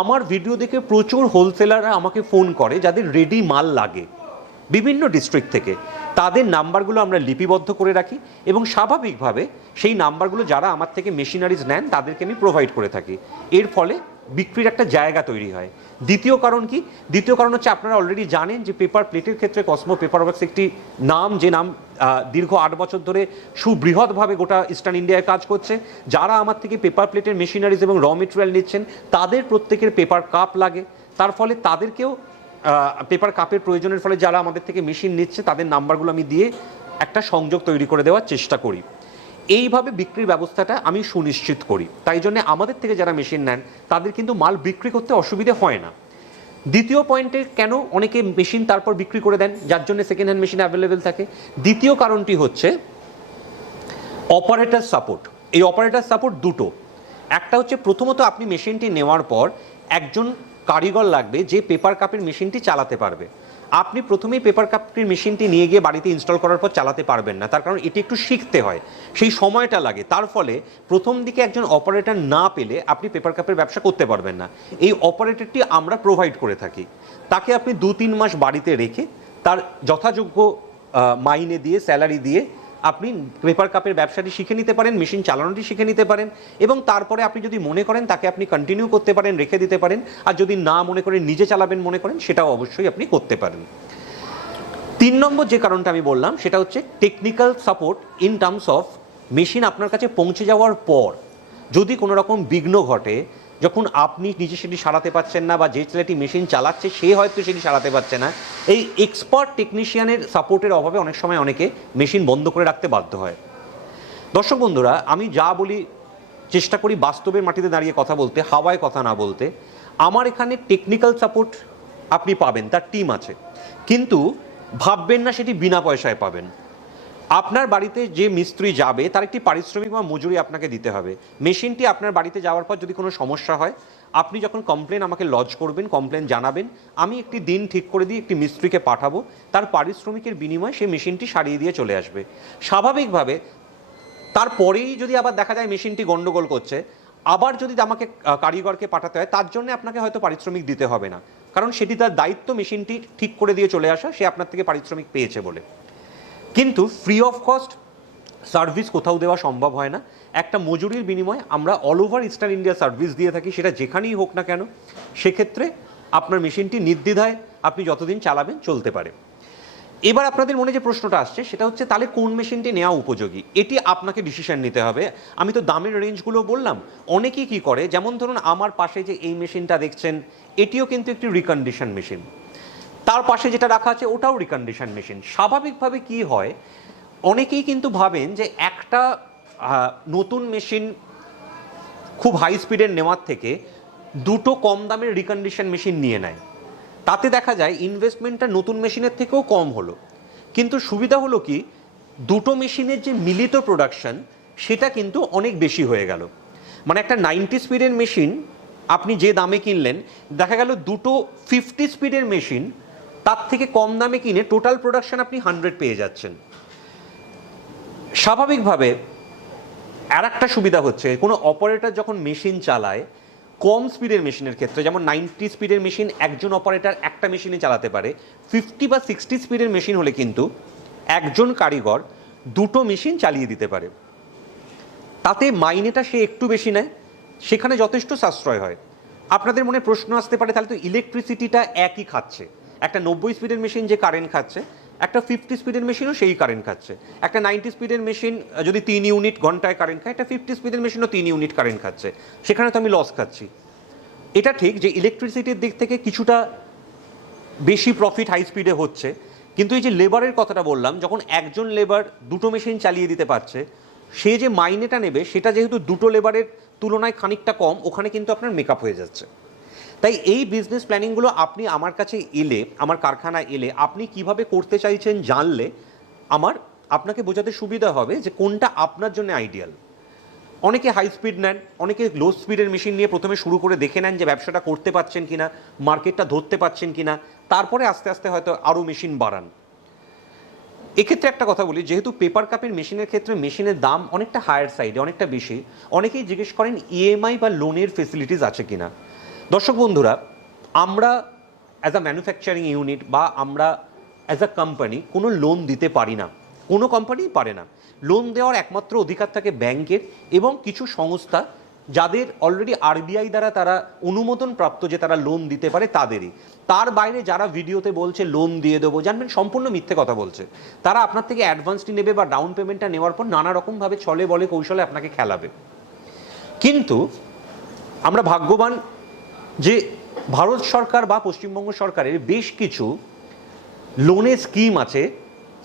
আমার ভিডিও দেখে প্রচুর হোলসেলাররা আমাকে ফোন করে যাদের রেডি মাল লাগে বিভিন্ন ডিস্ট্রিক্ট থেকে। তাদের নাম্বারগুলো আমরা লিপিবদ্ধ করে রাখি এবং স্বাভাবিকভাবে সেই নাম্বারগুলো যারা আমার থেকে মেশিনারিজ নেন তাদেরকে আমি প্রোভাইড করে থাকি। এর ফলে বিক্রির একটা জায়গা তৈরি হয়। দ্বিতীয় কারণ কি? দ্বিতীয় কারণ হচ্ছে, আপনারা অলরেডি জানেন যে পেপার প্লেটের ক্ষেত্রে কসমো পেপার ওয়ার্কস একটি নাম, যে নাম দীর্ঘ 8 বছর ধরে সুবৃহৎভাবে গোটা ইস্টার্ন ইন্ডিয়ায় কাজ করছে। যারা আমার থেকে পেপার প্লেটের মেশিনারিজ এবং র মেটেরিয়াল নিচ্ছেন, তাদের প্রত্যেকের পেপার কাপ লাগে। তার ফলে তাদেরকেও পেপার কাপের প্রয়োজনের ফলে যারা আমাদের থেকে মেশিন নিচ্ছে তাদের নাম্বারগুলো আমি দিয়ে একটা সংযোগ তৈরি করে দেওয়ার চেষ্টা করি। এইভাবে বিক্রির ব্যবস্থাটা আমি সুনিশ্চিত করি। তাই জন্য আমাদের থেকে যারা মেশিন নেন তাদের কিন্তু মাল বিক্রি করতে অসুবিধে হয় না। দ্বিতীয় পয়েন্টে কেন অনেকে মেশিন তারপর বিক্রি করে দেন, যার জন্য সেকেন্ড হ্যান্ড মেশিন অ্যাভেলেবেল থাকে। দ্বিতীয় কারণটি হচ্ছে অপারেটর সাপোর্ট। এই অপারেটর সাপোর্ট দুটো। একটা হচ্ছে, প্রথমত আপনি মেশিনটি নেওয়ার পর একজন কারিগর লাগবে যে পেপার কাপের মেশিনটি চালাতে পারবে। আপনি প্রথমেই পেপার কাপের মেশিনটি নিয়ে গিয়ে বাড়িতে ইনস্টল করার পর চালাতে পারবেন না, তার কারণ এটি একটু শিখতে হয়, সেই সময়টা লাগে। তার ফলে প্রথম দিকে একজন অপারেটর না পেলে আপনি পেপার কাপের ব্যবসা করতে পারবেন না। এই অপারেটরটি আমরা প্রোভাইড করে থাকি। তাকে আপনি 2-3 মাস বাড়িতে রেখে তার যথাযোগ্য মাইনে দিয়ে, স্যালারি দিয়ে আপনি পেপার কাপের ব্যবসাটি শিখে নিতে পারেন, মেশিন চালানোটি শিখে নিতে পারেন, এবং তারপরে আপনি যদি মনে করেন তাকে আপনি কন্টিনিউ করতে পারেন, রেখে দিতে পারেন। আর যদি না মনে করেন, নিজে চালাবেন মনে করেন, সেটাও অবশ্যই আপনি করতে পারেন। 3 নম্বর যে কারণটা আমি বললাম সেটা হচ্ছে technical support in terms of machine আপনার কাছে পৌঁছে যাওয়ার পর যদি কোনো রকম বিঘ্ন ঘটে, যখন আপনি নিজে সেটি সারাতে পারছেন না বা যে ছেলেটি মেশিন চালাচ্ছে সে হয়তো সেটি সারাতে পারছে না, এই এক্সপার্ট টেকনিশিয়ানের সাপোর্টের অভাবে অনেক সময় অনেকে মেশিন বন্ধ করে রাখতে বাধ্য হয়। দর্শক বন্ধুরা, আমি যা বলি চেষ্টা করি বাস্তবের মাটিতে দাঁড়িয়ে কথা বলতে, হাওয়ায় কথা না বলতে। আমার এখানে টেকনিক্যাল সাপোর্ট আপনি পাবেন, তার টিম আছে, কিন্তু ভাববেন না সেটি বিনা পয়সায় পাবেন। আপনার বাড়িতে যে মিস্ত্রি যাবে তার একটি পারিশ্রমিক বা মজুরি আপনাকে দিতে হবে। মেশিনটি আপনার বাড়িতে যাওয়ার পর যদি কোনো সমস্যা হয়, আপনি যখন কমপ্লেন আমাকে লজ করবেন, কমপ্লেন জানাবেন, আমি একটি দিন ঠিক করে দিয়ে একটি মিস্ত্রিকে পাঠাবো, তার পারিশ্রমিকের বিনিময়ে সে মেশিনটি সারিয়ে দিয়ে চলে আসবে। স্বাভাবিকভাবে তারপরেই যদি আবার দেখা যায় মেশিনটি গন্ডগোল করছে, আবার যদি আমাকে কারিগরকে পাঠাতে হয়, তার জন্য আপনাকে হয়তো পারিশ্রমিক দিতে হবে না, কারণ সেটি তার দায়িত্ব মেশিনটি ঠিক করে দিয়ে চলে আসা, সে আপনার থেকে পারিশ্রমিক পেয়েছে বলে। কিন্তু ফ্রি অফ কস্ট সার্ভিস কোথাও দেওয়া সম্ভব হয় না। একটা মজুরির বিনিময়ে আমরা all over eastern India service দিয়ে থাকি, সেটা যেখানেই হোক না কেন। সেক্ষেত্রে আপনার মেশিনটি নির্দ্বিধায় আপনি যতদিন চালাবেন চলতে পারে। এবার আপনাদের মনে যে প্রশ্নটা আসছে সেটা হচ্ছে, তাহলে কোন মেশিনটি নেওয়া উপযোগী? এটি আপনাকে ডিসিশন নিতে হবে। আমি তো দামের রেঞ্জগুলো বললাম। অনেকেই কি করে, যেমন ধরুন আমার পাশে যে এই মেশিনটা দেখছেন, এটিও কিন্তু একটি রিকন্ডিশন মেশিন, তার পাশে যেটা রাখা আছে ওটাও রিকন্ডিশন মেশিন। স্বাভাবিকভাবে কি হয়, অনেকেই কিন্তু ভাবেন যে একটা নতুন মেশিন খুব হাই স্পিডের নেওয়ার থেকে দুটো কম দামের রিকন্ডিশন মেশিন নিয়ে নেয়, তাতে দেখা যায় ইনভেস্টমেন্টটা নতুন মেশিনের থেকেও কম হলো, কিন্তু সুবিধা হলো কি দুটো মেশিনের যে মিলিত প্রোডাকশন সেটা কিন্তু অনেক বেশি হয়ে গেল। মানে একটা 90 স্পিডের মেশিন আপনি যে দামে কিনলেন, দেখা গেল দুটো 50 স্পিডের মেশিন তার থেকে কম দামে কিনে টোটাল প্রোডাকশন আপনি 100 পেয়ে যাচ্ছেন। স্বাভাবিকভাবে আর একটা সুবিধা হচ্ছে কোনো অপারেটর যখন মেশিন চালায় কম স্পিডের মেশিনের ক্ষেত্রে, যেমন 90 স্পিডের মেশিন একজন অপারেটর একটা মেশিনে চালাতে পারে, 50 বা 60 স্পিডের মেশিন হলে কিন্তু একজন কারিগর দুটো মেশিন চালিয়ে দিতে পারে। তাতে মাইনেটা সে একটু বেশি নেয়, সেখানে যথেষ্ট সাশ্রয় হয়। আপনাদের মনে প্রশ্ন আসতে পারে তাহলে তো ইলেকট্রিসিটিটা একই খাচ্ছে, একটা 90 স্পিডের মেশিন যে কারেন্ট খাচ্ছে একটা 50 স্পিডের মেশিনও সেই কারেন্ট খাচ্ছে, একটা 90 স্পিডের মেশিন যদি 3 ইউনিট ঘন্টায় কারেন্ট খায়, একটা 50 স্পিডের মেশিনও 3 ইউনিট কারেন্ট খাচ্ছে, সেখানে তো আমি লস খাচ্ছি। এটা ঠিক যে ইলেকট্রিসিটির দিক থেকে কিছুটা বেশি প্রফিট হাই স্পিডে হচ্ছে, কিন্তু এই যে লেবারের কথাটা বললাম, যখন একজন লেবার দুটো মেশিন চালিয়ে দিতে পারছে, সে যে মাইনেটা নেবে সেটা যেহেতু দুটো লেবারের তুলনায় খানিকটা কম, ওখানে কিন্তু আপনার মেকআপ হয়ে যাচ্ছে। তাই এই বিজনেস প্ল্যানিংগুলো আপনি আমার কাছে এলে, আমার কারখানায় এলে আপনি কিভাবে করতে চাইছেন জানলে আপনাকে বোঝাতে সুবিধা হবে যে কোনটা আপনার জন্য আইডিয়াল। অনেকে হাই স্পিড নেন, অনেকে লো স্পিডের মেশিন নিয়ে প্রথমে শুরু করে দেখে নেন যে ব্যবসাটা করতে পারছেন কিনা, মার্কেটটা ধরতে পারছেন কিনা, তারপরে আস্তে আস্তে হয়তো আরও মেশিন বাড়ান। এক্ষেত্রে একটা কথা বলি, যেহেতু পেপার কাপের মেশিনের ক্ষেত্রে মেশিনের দাম অনেকটা হায়ার সাইডে, অনেকটা বেশি, অনেকেই জিজ্ঞেস করেন ইএমআই বা লোনের ফেসিলিটিস আছে কিনা। দর্শক বন্ধুরা, আমরা অ্যাজ আ ম্যানুফ্যাকচারিং ইউনিট বা আমরা অ্যাজ আ কোম্পানি কোনো লোন দিতে পারি না, কোনো কোম্পানিই পারে না। লোন দেওয়ার একমাত্র অধিকার থাকে ব্যাংকের এবং কিছু সংস্থা যাদের অলরেডি আরবিআই দ্বারা তারা অনুমোদন প্রাপ্ত যে তারা লোন দিতে পারে তাদেরই। তার বাইরে যারা ভিডিওতে বলছে লোন দিয়ে দেবো, জানবেন সম্পূর্ণ মিথ্যে কথা বলছে। তারা আপনার থেকে অ্যাডভান্সটি নেবে বা ডাউন পেমেন্টটা নেওয়ার পর নানা রকমভাবে ছলে বলে কৌশলে আপনাকে খেলাবে। কিন্তু আমরা ভাগ্যবান যে ভারত সরকার বা পশ্চিমবঙ্গ সরকারের বেশ কিছু লোনের স্কিম আছে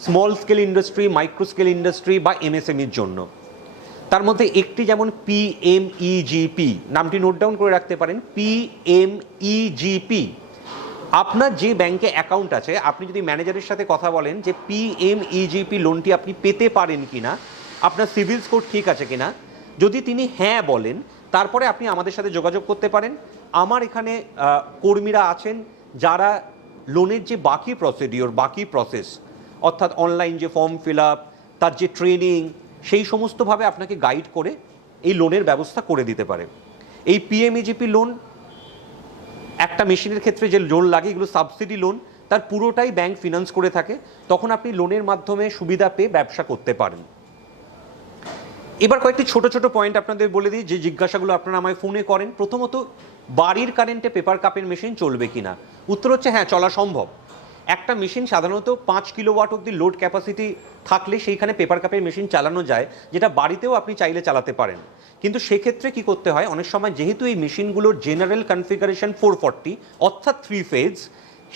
small scale industry, micro scale industry বা এমএসএমইর জন্য। তার মধ্যে একটি যেমন পিএমইজিপি, নামটি নোট ডাউন করে রাখতে পারেন, পিএমইজিপি। আপনার যে ব্যাংকে অ্যাকাউন্ট আছে, আপনি যদি ম্যানেজারের সাথে কথা বলেন যে পিএমইজিপি লোনটি আপনি পেতে পারেন কিনা, আপনার সিভিল স্কোর ঠিক আছে কিনা, যদি তিনি হ্যাঁ বলেন তারপরে আপনি আমাদের সাথে যোগাযোগ করতে পারেন। আমার এখানে কর্মীরা আছেন যারা লোনের যে বাকি প্রসিডিওর, বাকি প্রসেস, অর্থাৎ অনলাইন যে ফর্ম ফিল আপ, তার যে ট্রেনিং, সেই সমস্তভাবে আপনাকে গাইড করে এই লোনের ব্যবস্থা করে দিতে পারে। এই পিএমইজিপি লোন একটা মেশিনের ক্ষেত্রে যে লোন লাগে, এগুলো সাবসিডি লোন, তার পুরোটাই ব্যাংক ফিনান্স করে থাকে। তখন আপনি লোনের মাধ্যমে সুবিধা পেয়ে ব্যবসা করতে পারেন। এবার কয়েকটি ছোট ছোট পয়েন্ট আপনাদের বলে দিই যে জিজ্ঞাসাগুলো আপনারা আমায় ফোনে করেন। প্রথমত, বাড়ির কারেন্টে পেপার কাপের মেশিন চলবে কিনা? উত্তর হচ্ছে হ্যাঁ, চলা সম্ভব। একটা মেশিন সাধারণত 5 কিলোওয়াট অব্দি লোড ক্যাপাসিটি থাকলে সেইখানে পেপার কাপের মেশিন চালানো যায়, যেটা বাড়িতেও আপনি চাইলে চালাতে পারেন। কিন্তু সেক্ষেত্রে কি করতে হয়, অনেক সময় যেহেতু এই মেশিনগুলোর জেনারেল কনফিগারেশন 440 অর্থাৎ 3 ফেজ,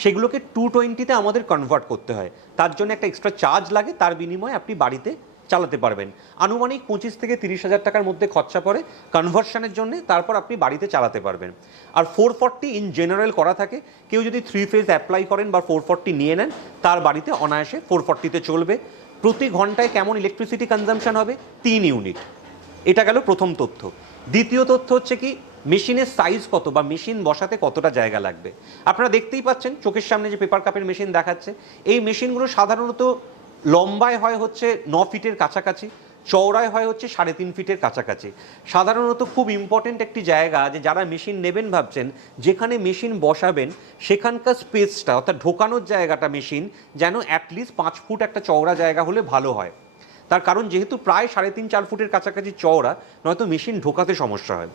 সেগুলোকে 220-তে আমাদের কনভার্ট করতে হয়। তার জন্য একটা এক্সট্রা চার্জ লাগে, তার বিনিময়ে আপনি বাড়িতে চালাতে পারবেন। আনুমানিক 25 থেকে 30,000 টাকার মধ্যে খরচা পড়ে কনভার্সনের জন্য, তারপর আপনি বাড়িতে চালাতে পারবেন। আর 440 ইন জেনারেল করা থাকে, কেউ যদি 3 ফেজ অ্যাপ্লাই করেন বা 440 নিয়ে নেন, তার বাড়িতে অনায়াসে 440-তে চলবে। প্রতি ঘন্টায় কেমন ইলেকট্রিসিটি কনজাম্পশন হবে? 3 ইউনিট। এটা গেল প্রথম তথ্য। দ্বিতীয় তথ্য হচ্ছে কি, মেশিনের সাইজ কত বা মেশিন বসাতে কতটা জায়গা লাগবে। আপনারা দেখতেই পাচ্ছেন চোখের সামনে যে পেপার কাপের মেশিন দেখাচ্ছে, এই মেশিনগুলো সাধারণত লম্বায় হয় হচ্ছে 9 ফিটের কাছাকাছি, চওড়ায় হয় হচ্ছে 3.5 ফিটের কাছাকাছি। সাধারণত খুব ইম্পর্টেন্ট একটি জায়গা, যে যারা মেশিন নেবেন ভাবছেন, যেখানে মেশিন বসাবেন সেখানকার স্পেসটা অর্থাৎ ঢোকানোর জায়গাটা মেশিন যেন অ্যাটলিস্ট 5 ফুট একটা চওড়া জায়গা হলে ভালো হয়। তার কারণ যেহেতু প্রায় 3.5-4 ফুটের কাছাকাছি চওড়া, নয়তো মেশিন ঢোকাতে সমস্যা হয়।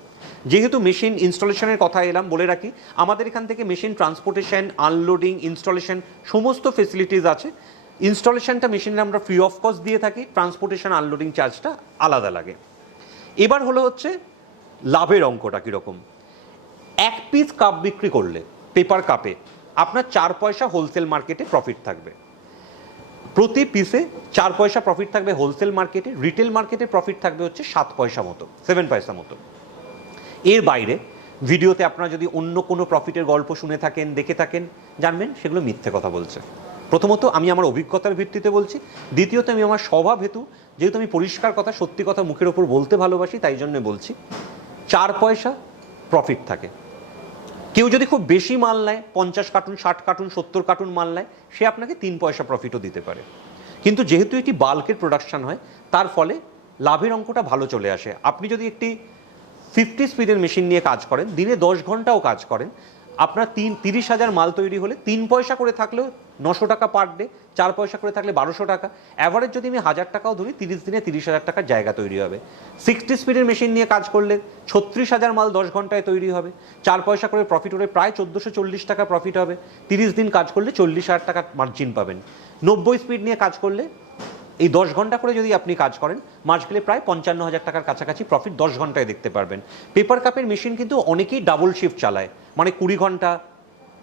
যেহেতু মেশিন ইনস্টলেশনের কথা এলাম, বলে রাখি আমাদের এখান থেকে মেশিন ট্রান্সপোর্টেশন, আনলোডিং, ইনস্টলেশন সমস্ত ফেসিলিটিস আছে। ইনস্টলেশনটা মেশিনে আমরা ফ্রি অফ কস্ট দিয়ে থাকি, ট্রান্সপোর্টেশন আনলোডিং চার্জটা আলাদা লাগে। এবার হলো হচ্ছে লাভের অঙ্কটা কীরকম। 1 পিস কাপ বিক্রি করলে পেপার কাপে আপনার 4 পয়সা হোলসেল মার্কেটে প্রফিট থাকবে। প্রতি পিসে 4 পয়সা প্রফিট থাকবে হোলসেল মার্কেটে, রিটেল মার্কেটে প্রফিট থাকবে হচ্ছে 7 পয়সা মতো, 7 পয়সা মতো। এর বাইরে ভিডিওতে আপনারা যদি অন্য কোনো প্রফিটের গল্প শুনে থাকেন, দেখে থাকেন, জানবেন সেগুলো মিথ্যে কথা বলছে। প্রথমত আমি আমার অভিজ্ঞতার ভিত্তিতে বলছি, দ্বিতীয়ত আমি আমার স্বভাব হেতু, যেহেতু আমি পরিষ্কার কথা সত্যি কথা মুখের ওপর বলতে ভালোবাসি, তাই জন্য বলছি 4 পয়সা প্রফিট থাকে। কেউ যদি খুব বেশি মাল নেয়, 50 কার্টুন, 60 কার্টুন, 70 কার্টুন মাল নেয়, সে আপনাকে 3 পয়সা প্রফিটও দিতে পারে। কিন্তু যেহেতু এটি বাল্কের প্রোডাকশন হয়, তার ফলে লাভের অঙ্কটা ভালো চলে আসে। আপনি যদি একটি 50 স্পিডের মেশিন নিয়ে কাজ করেন, দিনে 10 ঘন্টাও কাজ করেন, আপনার 30,000 মাল তৈরি হলে 3 পয়সা করে থাকলেও 900 টাকা পার ডে, 4 পয়সা করে থাকলে 1200 টাকা, অ্যাভারেজ যদি আমি 1000 টাকাও ধরি, 30 দিনে 30,000 টাকার জায়গা তৈরি হবে। 60 স্পিডের মেশিন নিয়ে কাজ করলে 36,000 মাল 10 ঘন্টায় তৈরি হবে, 4 পয়সা করে প্রফিট হলে প্রায় 1440 টাকা প্রফিট হবে। 30 দিন কাজ করলে 40,000 টাকা মার্জিন পাবেন। 90 স্পিড নিয়ে কাজ করলে এই 10 ঘন্টা করে যদি আপনি কাজ করেন, মাস গেলে প্রায় 55,000 টাকার কাছাকাছি প্রফিট 10 ঘন্টায় দেখতে পারবেন। পেপার কাপের মেশিন কিন্তু অনেকেই ডাবল শিফট চালায়, মানে 20 ঘন্টা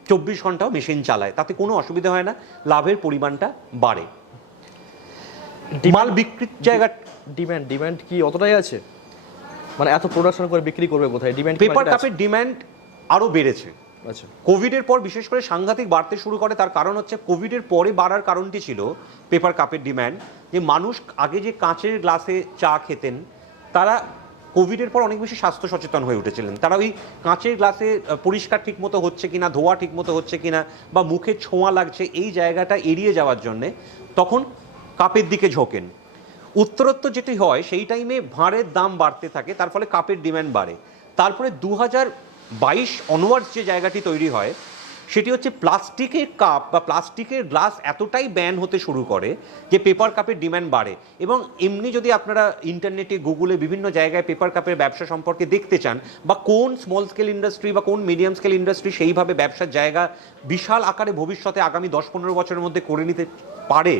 24 ঘন্টাও মেশিন চালায়, তাতে কোনো অসুবিধা হয় না, লাভের পরিমাণটা বাড়ে। মাল বিক্রির জায়গা ডিমান্ড কি অতটাই আছে? মানে এত প্রোডাকশন করে বিক্রি করবে কোথায়? ডিমান্ড, পেপার কাপের ডিমান্ড আরও বেড়েছে। আচ্ছা, কোভিডের পর বিশেষ করে সাংঘাতিক বাড়তে শুরু করে। তার কারণ হচ্ছে কোভিডের পরে বাড়ার কারণটি ছিল পেপার কাপের ডিমান্ড, যে মানুষ আগে যে কাঁচের গ্লাসে চা খেতেন, তারা কোভিডের পর অনেক বেশি স্বাস্থ্য সচেতন হয়ে উঠেছিলেন। তারা ওই কাঁচের গ্লাসে পরিষ্কার ঠিকমতো হচ্ছে কিনা, ধোয়া ঠিকমতো হচ্ছে কিনা, বা মুখে ছোঁয়া লাগছে, এই জায়গাটা এড়িয়ে যাওয়ার জন্যে তখন কাপের দিকে ঝোঁকেন। উত্তরোত্তর যেটি হয়, সেই টাইমে ভাঁড়ের দাম বাড়তে থাকে, তার ফলে কাপের ডিমান্ড বাড়ে। তারপরে 2022 অনওয়ার্ডস যে জায়গাটি তৈরি হয়, সেটি হচ্ছে প্লাস্টিকের কাপ বা প্লাস্টিকের গ্লাস এতটাই ব্যান হতে শুরু করে যে পেপার কাপের ডিমান্ড বাড়ে। এবং এমনি যদি আপনারা ইন্টারনেটে, গুগলে বিভিন্ন জায়গায় পেপার কাপের ব্যবসা সম্পর্কে দেখতে চান, বা কোন স্মল স্কেল ইন্ডাস্ট্রি বা কোন মিডিয়াম স্কেল ইন্ডাস্ট্রি সেইভাবে ব্যবসার জায়গা বিশাল আকারে ভবিষ্যতে আগামী 10-15 বছরের মধ্যে করে নিতে পারে,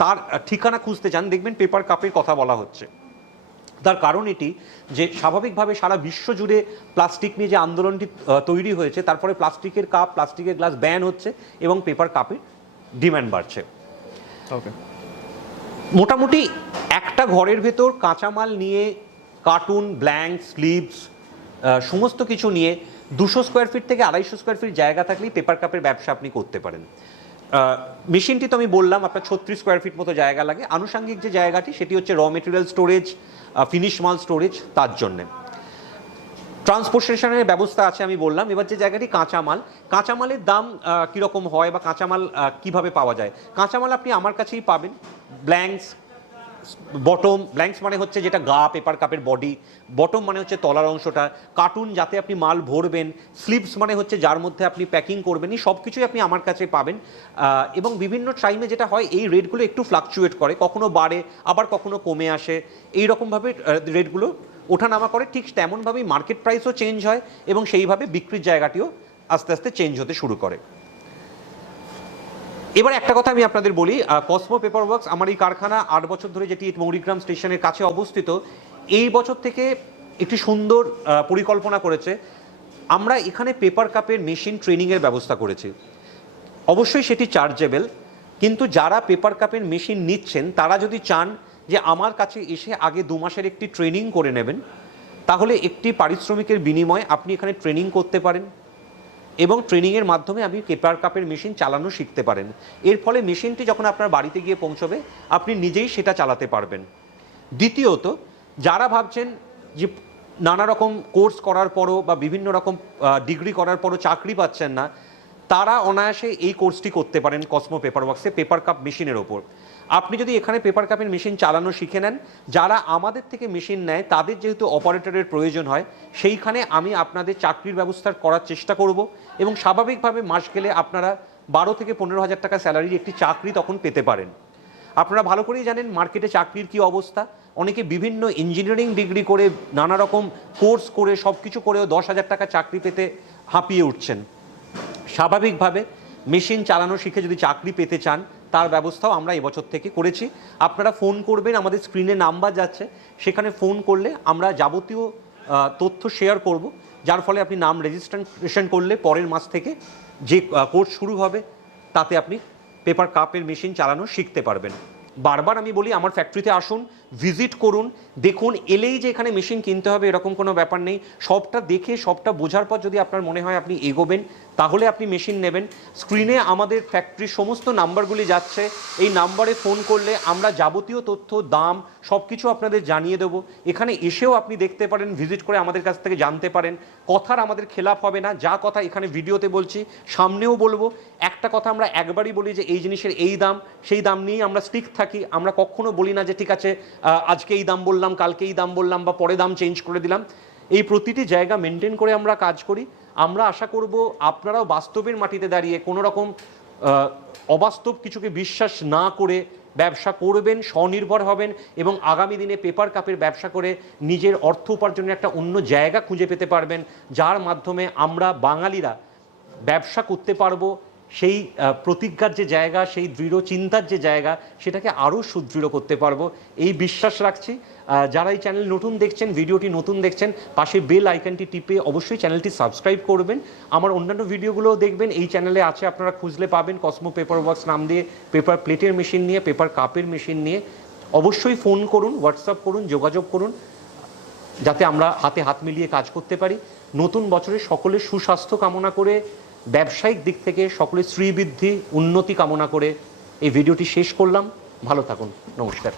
তার ঠিকানা খুঁজতে চান, দেখবেন পেপার কাপের কথা বলা হচ্ছে। তার কারণ এটি যে স্বাভাবিকভাবে সারা বিশ্ব জুড়ে প্লাস্টিক নিয়ে যে আন্দোলনটি তৈরি হয়েছে, তারপরে প্লাস্টিকের কাপ, প্লাস্টিকের গ্লাস ব্যান হচ্ছে এবং পেপার কাপের ডিমান্ড বাড়ছে। ওকে, মোটামুটি একটা ঘরের ভেতর কাঁচামাল নিয়ে, কার্টুন, ব্ল্যাঙ্ক, স্লিভস, সমস্ত কিছু নিয়ে 200 স্কোয়ার ফিট থেকে 250 স্কোয়ার ফিট জায়গা থাকলেই পেপার কাপের ব্যবসা আপনি করতে পারেন। মেশিনটি তো আমি বললাম আপনার 36 স্কোয়ার ফিট মতো জায়গা লাগে। আনুষঙ্গিক যে জায়গাটি সেটি হচ্ছে র মেটেরিয়াল স্টোরেজ, ফিনিশ মাল স্টোরেজ, তার জন্যে ট্রান্সপোর্টেশনের ব্যবস্থা আছে আমি বললাম। এবার যে জায়গাটি কাঁচামালের দাম কীরকম হয় বা কাঁচামাল কিভাবে পাওয়া যায়, কাঁচামাল আপনি আমার কাছেই পাবেন। ব্ল্যাঙ্কস, বটম, ব্ল্যাঙ্কস মানে হচ্ছে যেটা গা পেপার কাপের বডি, বটম মানে হচ্ছে তলার অংশটা, কার্টুন যাতে আপনি মাল ভরবেন, স্লিভস মানে হচ্ছে যার মধ্যে আপনি প্যাকিং করবেন, এই সব কিছুই আপনি আমার কাছে পাবেন। এবং বিভিন্ন টাইমে যেটা হয়, এই রেটগুলো একটু ফ্লাকচুয়েট করে, কখনো বাড়ে আবার কখনো কমে আসে, এই রকমভাবে রেটগুলো ওঠানামা করে। ঠিক তেমনভাবেই মার্কেট প্রাইসও চেঞ্জ হয় এবং সেইভাবে বিক্রির জায়গাটিও আস্তে আস্তে চেঞ্জ হতে শুরু করে। এবার একটা কথা আমি আপনাদের বলি, কসমো পেপার ওয়ার্কস আমার এই কারখানা 8 বছর ধরে, যেটি মৌরিগ্রাম স্টেশনের কাছে অবস্থিত, এই বছর থেকে একটি সুন্দর পরিকল্পনা করেছে। আমরা এখানে পেপার কাপের মেশিন ট্রেনিংয়ের ব্যবস্থা করেছি। অবশ্যই সেটি চার্জেবল, কিন্তু যারা পেপার কাপের মেশিন নিচ্ছেন তারা যদি চান যে আমার কাছে এসে আগে 2 মাসের একটি ট্রেনিং করে নেবেন, তাহলে একটি পারিশ্রমিকের বিনিময়ে আপনি এখানে ট্রেনিং করতে পারেন এবং ট্রেনিংয়ের মাধ্যমে আপনি পেপার কাপের মেশিন চালানো শিখতে পারেন। এর ফলে মেশিনটি যখন আপনার বাড়িতে গিয়ে পৌঁছবে, আপনি নিজেই সেটা চালাতে পারবেন। দ্বিতীয়ত, যারা ভাবছেন যে নানা রকম কোর্স করার পরও বা বিভিন্ন রকম ডিগ্রি করার পরও চাকরি পাচ্ছেন না, তারা অনায়াসে এই কোর্সটি করতে পারেন কসমো পেপার ওয়ার্কসে পেপার কাপ মেশিনের ওপর। আপনি যদি এখানে পেপার কাপের মেশিন চালানো শিখে নেন, যারা আমাদের থেকে মেশিন নেয় তাদের যেহেতু অপারেটরের প্রয়োজন হয়, সেইখানে আমি আপনাদের চাকরির ব্যবস্থা করার চেষ্টা করব এবং স্বাভাবিকভাবে মাস গেলে আপনারা 12 থেকে 15,000 টাকা স্যালারির একটি চাকরি তখন পেতে পারেন। আপনারা ভালো করেই জানেন মার্কেটে চাকরির কী অবস্থা। অনেকে বিভিন্ন ইঞ্জিনিয়ারিং ডিগ্রি করে, নানা রকম কোর্স করে, সব কিছু করেও 10,000 টাকা চাকরি পেতে হাঁপিয়ে উঠছেন। স্বাভাবিকভাবে মেশিন চালানো শিখে যদি চাকরি পেতে চান, তার ব্যবস্থাও আমরা এবছর থেকে করেছি। আপনারা ফোন করবেন, আমাদের স্ক্রিনে নাম্বার যাচ্ছে, সেখানে ফোন করলে আমরা যাবতীয় তথ্য শেয়ার করব, যার ফলে আপনি নাম রেজিস্ট্রেশন করলে পরের মাস থেকে যে কোর্স শুরু হবে তাতে আপনি পেপার কাপের মেশিন চালানো শিখতে পারবেন। বারবার আমি বলি আমার ফ্যাক্টরিতে আসুন, ভিজিট করুন, দেখুন। এলেই যে এখানে মেশিন কিনতে হবে এরকম কোনো ব্যাপার নেই। সবটা দেখে সবটা বোঝার পর যদি আপনার মনে হয় আপনি এগোবেন, তাহলে আপনি মেশিন নেবেন। স্ক্রিনে আমাদের ফ্যাক্টরির সমস্ত নাম্বারগুলি যাচ্ছে, এই নাম্বারে ফোন করলে আমরা যাবতীয় তথ্য, দাম সব কিছু আপনাদের জানিয়ে দেবো। এখানে এসেও আপনি দেখতে পারেন, ভিজিট করে আমাদের কাছ থেকে জানতে পারেন। কথার আমাদের খেলাপ হবে না, যা কথা এখানে ভিডিওতে বলছি সামনেও বলবো। একটা কথা আমরা একবারই বলি যে এই জিনিসের এই দাম, সেই দাম নিয়েই আমরা স্টিক থাকি। আমরা কখনো বলি না যে ঠিক আছে আজকে এই দাম বললাম, কালকে এই দাম বললাম, বা পরে দাম চেঞ্জ করে দিলাম। এই প্রতিটি জায়গা মেনটেন করে আমরা কাজ করি। আমরা আশা করব আপনারাও বাস্তবের মাটিতে দাঁড়িয়ে কোনো রকম অবাস্তব কিছুকে বিশ্বাস না করে ব্যবসা করবেন, স্বনির্ভর হবেন এবং আগামী দিনে পেপার কাপের ব্যবসা করে নিজের অর্থ উপার্জনের একটা অন্য জায়গা খুঁজে পেতে পারবেন, যার মাধ্যমে আমরা বাঙালিরা ব্যবসা করতে পারবো। সেই প্রতিজ্ঞার যে জায়গা, সেই দৃঢ় চিন্তার যে জায়গা, সেটাকে আরও সুদৃঢ় করতে পারবো, এই বিশ্বাস রাখছি। যারা এই চ্যানেল নতুন দেখছেন, ভিডিওটি নতুন দেখছেন, পাশে বেল আইকনটি টিপে অবশ্যই চ্যানেলটি সাবস্ক্রাইব করবেন। আমার অন্যান্য ভিডিওগুলোও দেখবেন, এই চ্যানেলে আছে, আপনারা খুঁজলে পাবেন। কসমো পেপার ওয়ার্কস নাম দিয়ে পেপার প্লেটের মেশিন নিয়ে, পেপার কাপের মেশিন নিয়ে অবশ্যই ফোন করুন, হোয়াটসঅ্যাপ করুন, যোগাযোগ করুন, যাতে আমরা হাতে হাত মিলিয়ে কাজ করতে পারি। নতুন বছরে সকলের সুস্বাস্থ্য কামনা করে, ব্যবসায়িক দিক থেকে সকলের শ্রীবৃদ্ধি, উন্নতি কামনা করে এই ভিডিওটি শেষ করলাম। ভালো থাকুন, নমস্কার।